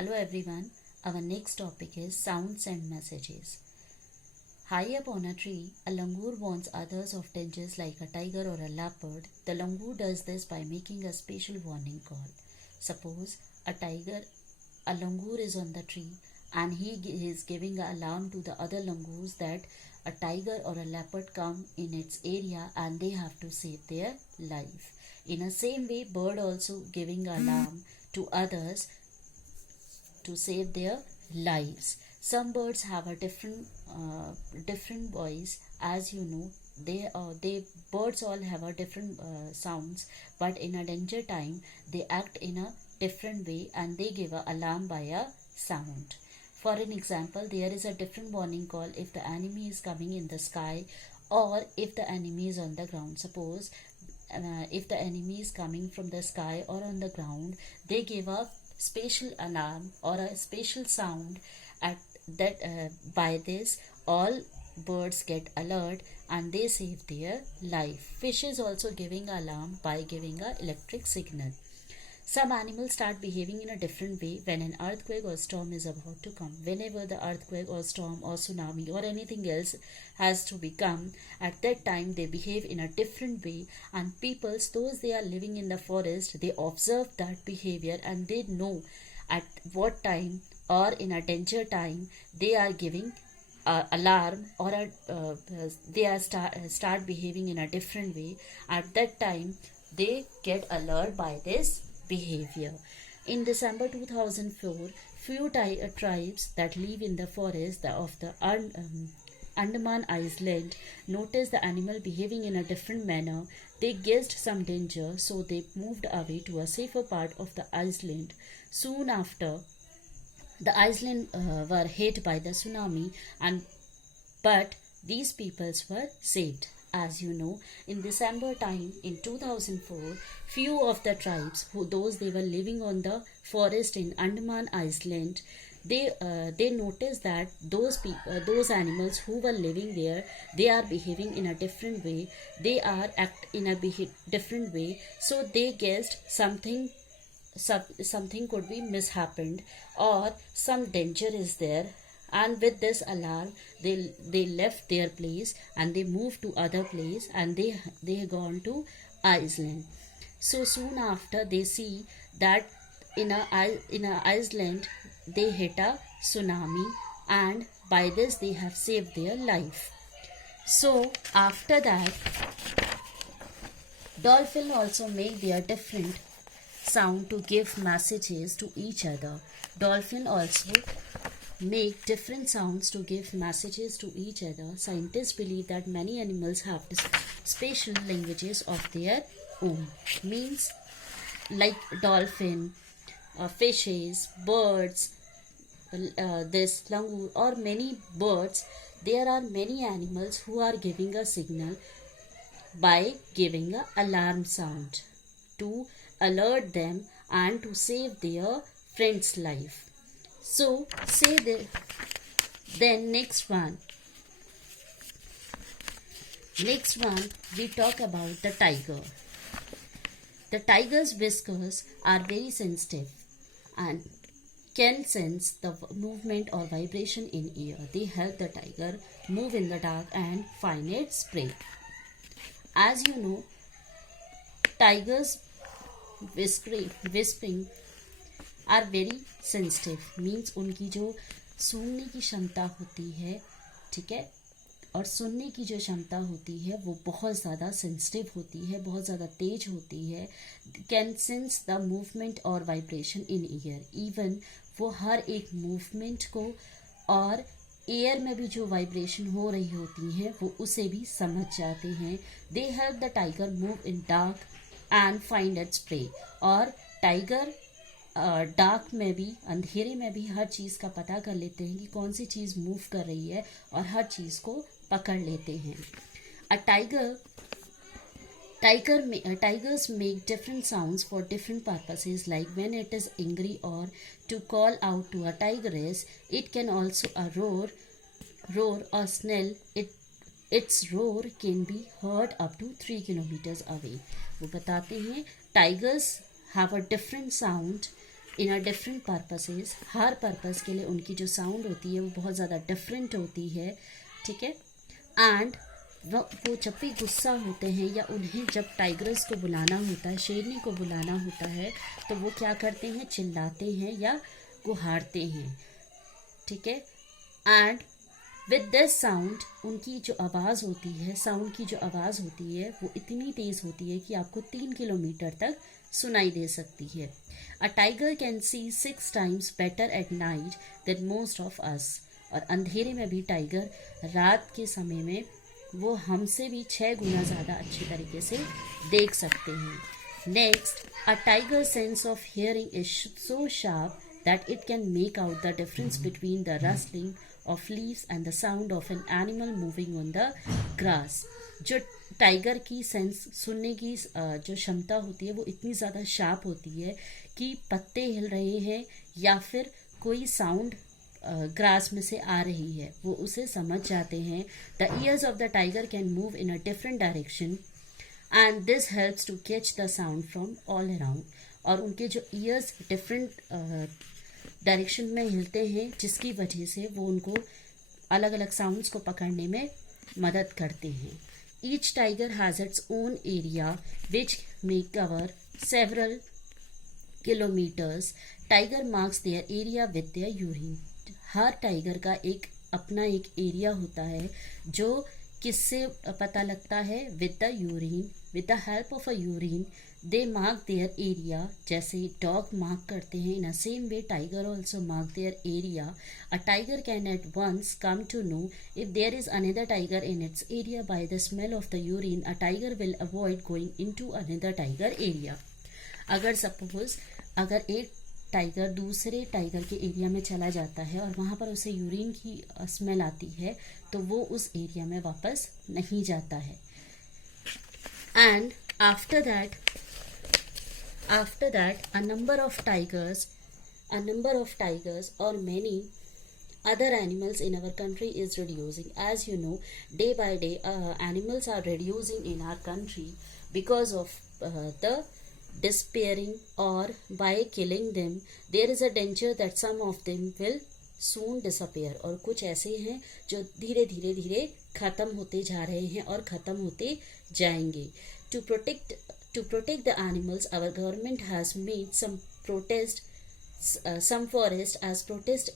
Hello everyone. Our next topic is sounds and messages. High up on a tree, a langur warns others of dangers like a tiger or a leopard. The langur does this by making a special warning call. Suppose a langur is on the tree and he is giving an alarm to the other langurs that a tiger or a leopard come in its area and they have to save their life. In the same way, bird also giving alarm to others to save their lives. Some birds have a different voice, as you know. They birds all have a different sounds, but in a danger time they act in a different way and they give a alarm by a sound. For an example, there is a different warning call if the enemy is coming in the sky or if the enemy is on the ground. Suppose if the enemy is coming from the sky or on the ground, they give a spatial alarm or a spatial sound at that by this all birds get alert and they save their life. Fish is also giving alarm by giving a electric signal. Some animals start behaving in a different way when an earthquake or storm is about to come. Whenever the earthquake or storm or tsunami or anything else has to become, at that time they behave in a different way, and peoples, those they are living in the forest, they observe that behavior and they know at what time or in a danger time they are giving alarm or they are start behaving in a different way. At that time they get alert by this behavior. In December 2004, few tribes that live in the forest of the Andaman Island noticed the animal behaving in a different manner. They guessed some danger, so they moved away to a safer part of the island. Soon after, the island were hit by the tsunami, but these peoples were saved. As you know, in December time in 2004, few of the tribes those they were living on the forest in Andaman Island, they noticed that those animals who were living there, they are behaving in a different way, they are act in a different way, so they guessed something could be mishappened or some danger is there, and with this alarm they left their place and they moved to other place and they gone to Iceland. So soon after they see that in a Iceland they hit a tsunami, and by this they have saved their life. So after that, dolphin also make their different sound to give messages to each other. Dolphin also make different sounds to give messages to each other. Scientists believe that many animals have spatial languages of their own. Means like dolphin, fishes, birds, this langur or many birds. There are many animals who are giving a signal by giving a alarm sound to alert them and to save their friend's life. So say then next one we talk about the tiger. The tiger's whiskers are very sensitive and can sense the movement or vibration in air. They help the tiger move in the dark and find its prey. As you know, tigers whispering are very sensitive, means उनकी जो सूंघने की क्षमता होती है, ठीक है, और सुनने की जो क्षमता होती है वो बहुत ज़्यादा सेंसिटिव होती है, बहुत ज़्यादा तेज होती है. कैन सेंस द मूवमेंट और वाइब्रेशन इन ईयर. इवन वो हर एक मूवमेंट को और एयर में भी जो वाइब्रेशन हो रही होती है वो उसे भी समझ जाते हैं. They help the tiger move in dark and find its prey. और टाइगर डार्क में भी, अंधेरे में भी हर चीज़ का पता कर लेते हैं कि कौन सी चीज़ मूव कर रही है और हर चीज़ को पकड़ लेते हैं. Tigers make different sounds for different purposes, like when it is angry or to call out to a tigress. It can also roar or snell. Its roar can be heard up to 3 kilometers away. वो बताते हैं tigers have a different sound in a different purposes, हर पर्पस के लिए उनकी जो साउंड होती है वो बहुत ज़्यादा डिफरेंट होती है, ठीक है। एंड वो जब भी गुस्सा होते हैं या उन्हें जब टाइगर्स को बुलाना होता है, शेरनी को बुलाना होता है, तो वो क्या करते हैं, चिल्लाते हैं या गुहारते हैं, ठीक है। एंड विद दिस साउंड, उनकी जो आवाज़ होती है, साउंड की जो आवाज़ होती है वो इतनी तेज़ होती है कि आपको 3 किलोमीटर तक सुनाई दे सकती है। A tiger can see 6 times better at night than most of us. और अंधेरे में भी टाइगर रात के समय में वो हमसे भी 6 गुना ज़्यादा अच्छी तरीके से देख सकते हैं। Next, a tiger sense of hearing is so sharp that it can make out the difference between the rustling of leaves and the sound of an animal moving on the grass। जो टाइगर की सेंस, सुनने की जो क्षमता होती है वो इतनी ज़्यादा शार्प होती है कि पत्ते हिल रहे हैं या फिर कोई साउंड ग्रास में से आ रही है, वो उसे समझ जाते हैं। The ears of the tiger can move in a different direction and this helps to catch the sound from all around. और उनके जो ईयर्स डिफरेंट डायरेक्शन में हिलते हैं, जिसकी वजह से वो उनको अलग अलग साउंड्स को पकड़ने में मदद करते हैं। Each tiger has its own area which may cover several kilometres. Tiger marks their area with their urine. हर टाइगर का एक अपना एक एरिया होता है जो किससे पता लगता है, with the urine, with the help of a urine they mark their area. जैसे डॉग मार्क करते हैं, in a same way tiger also mark their area. A tiger can at once come to know if there is another tiger in its area by the smell of the urine. A tiger will avoid going into another tiger area. अगर suppose अगर एक टाइगर दूसरे टाइगर के एरिया में चला जाता है और वहाँ पर उसे यूरिन की स्मेल आती है, तो वो उस एरिया में वापस नहीं जाता है। And after that a number of tigers or many other animals in our country is reducing. As you know, day by day animals are reducing in our country because of the despairing, or by killing them there is a danger that some of them will soon disappear। और कुछ ऐसे हैं जो धीरे धीरे खत्म होते जा रहे हैं और खत्म होते जाएंगे। To protect the animals, our government has made some forest as protest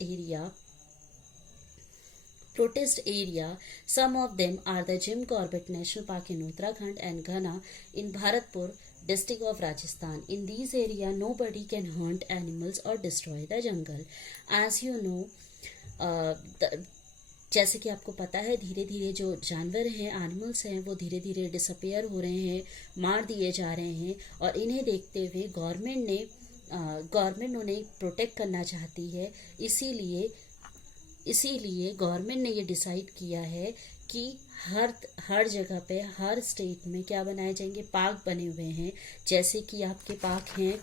area. Some of them are the Jim Corbett National Park in Uttarakhand and Ghana in Bharatpur district of Rajasthan. In these areas, nobody can hunt animals or destroy the jungle. As you know, जैसे कि आपको पता है, धीरे धीरे जो जानवर हैं, एनिमल्स हैं, वो धीरे धीरे डिसअपेयर हो रहे हैं, मार दिए जा रहे हैं। और इन्हें देखते हुए गवर्नमेंट उन्हें प्रोटेक्ट करना चाहती है। इसीलिए गवर्नमेंट ने ये डिसाइड किया है कि हर जगह पे, हर स्टेट में क्या बनाए जाएंगे, पार्क बने हुए हैं। जैसे कि आपके पार्क हैं,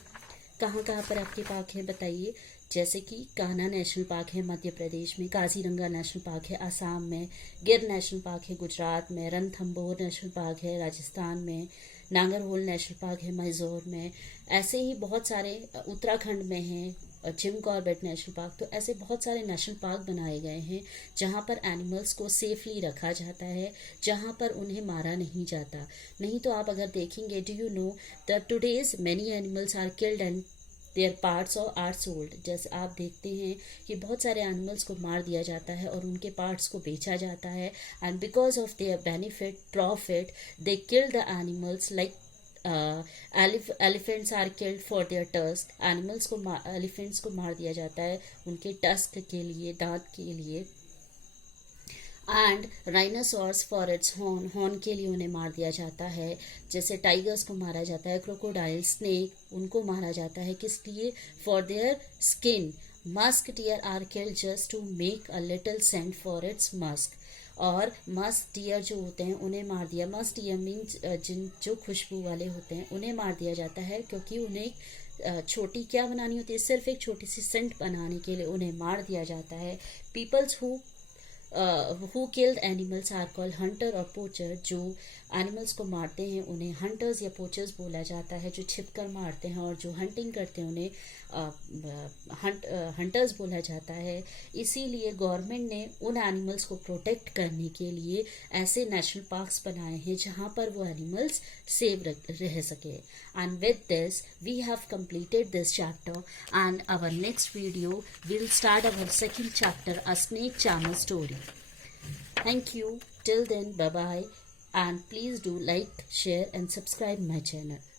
कहाँ कहाँ पर आपके पार्क हैं बताइए। जैसे कि कान्हा नेशनल पार्क है मध्य प्रदेश में, काजीरंगा नेशनल पार्क है असम में, गिर नेशनल पार्क है गुजरात में, रणथंभौर नेशनल पार्क है राजस्थान में, नागरहोल नेशनल पार्क है मैसूर में। ऐसे ही बहुत सारे उत्तराखंड में हैं, जिम कॉर्बेट नेशनल पार्क। तो ऐसे बहुत सारे नेशनल पार्क बनाए गए हैं जहाँ पर एनिमल्स को सेफली रखा जाता है, जहाँ पर उन्हें मारा नहीं जाता। नहीं तो आप अगर देखेंगे, do you know that today's many animals are killed and their parts are sold. जैसे आप देखते हैं कि बहुत सारे एनिमल्स को मार दिया जाता है और उनके पार्ट्स को बेचा जाता है। And because of their benefit, profit, they kill the animals. Like elephants are killed for their tusk. Elephants को मार दिया जाता है उनके टस्क के लिए, दांत के लिए। And rhinoceros for its horn के लिए उन्हें मार दिया जाता है। जैसे टाइगर्स को मारा जाता है, क्रोकोडाइल, स्नेक, उनको मारा जाता है। किस लिए? For their skin. Musk deer are killed just to make a little scent for its musk. और मस्क डियर जो होते हैं उन्हें मार दिया। मस्क डियर मीन्स जो खुशबू वाले होते हैं उन्हें मार दिया जाता है, क्योंकि उन्हें छोटी क्या बनानी होती है, सिर्फ एक छोटी सी सेंट बनाने के लिए उन्हें मार दिया जाता है। Who killed animals are called hunter और पोचर। जो एनिमल्स को मारते हैं उन्हें हंटर्स या पोचर्स बोला जाता है। जो छिप कर मारते हैं और जो हंटिंग करते हैं उन्हें हंटर्स बोला जाता है। इसीलिए गवर्नमेंट ने उन एनिमल्स को प्रोटेक्ट करने के लिए ऐसे नेशनल पार्क्स बनाए हैं जहाँ पर वो एनिमल्स सेव रह सके। And with this we have completed this chapter, and our next video will start our second chapter, a snake charmer story. Thank you. Till then, bye bye, and please do like, share and subscribe my channel.